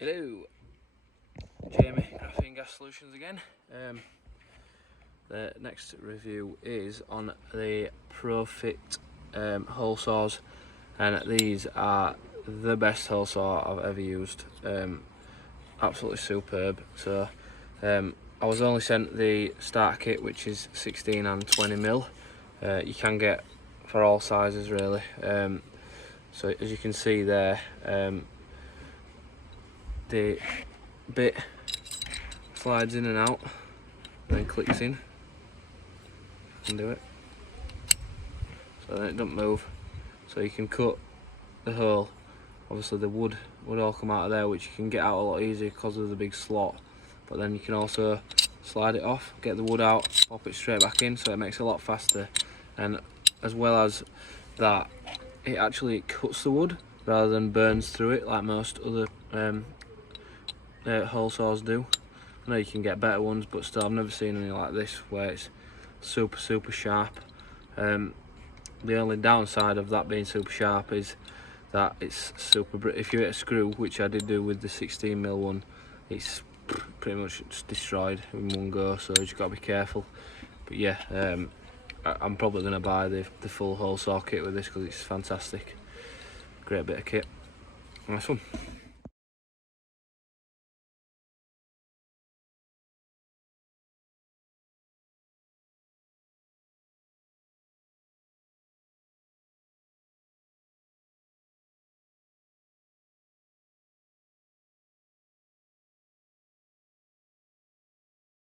Hello, Jamie, Graphene Gas Solutions again. The next review is on the Profit hole saws, and these are the best hole saw I've ever used. Absolutely superb. So I was only sent the starter kit, which is 16 and 20 mil. You can get for all sizes really. So as you can see there, the bit slides in and out and then clicks in. I can do it so then it doesn't move, so you can cut the hole. Obviously the wood would all come out of there, which you can get out a lot easier because of the big slot, but then you can also slide it off, get the wood out, pop it straight back in, so it makes it a lot faster. And as well as that, it actually cuts the wood rather than burns through it like most other hole saws do. I know you can get better ones, but still I've never seen any like this where it's super sharp. The only downside of that being super sharp is that it's if you hit a screw, which I did do with the 16 mil one, it's pretty much just destroyed in one go, so you just got to be careful. But yeah, I'm probably going to buy the full hole saw kit with this because it's fantastic. Great bit of kit. Nice one.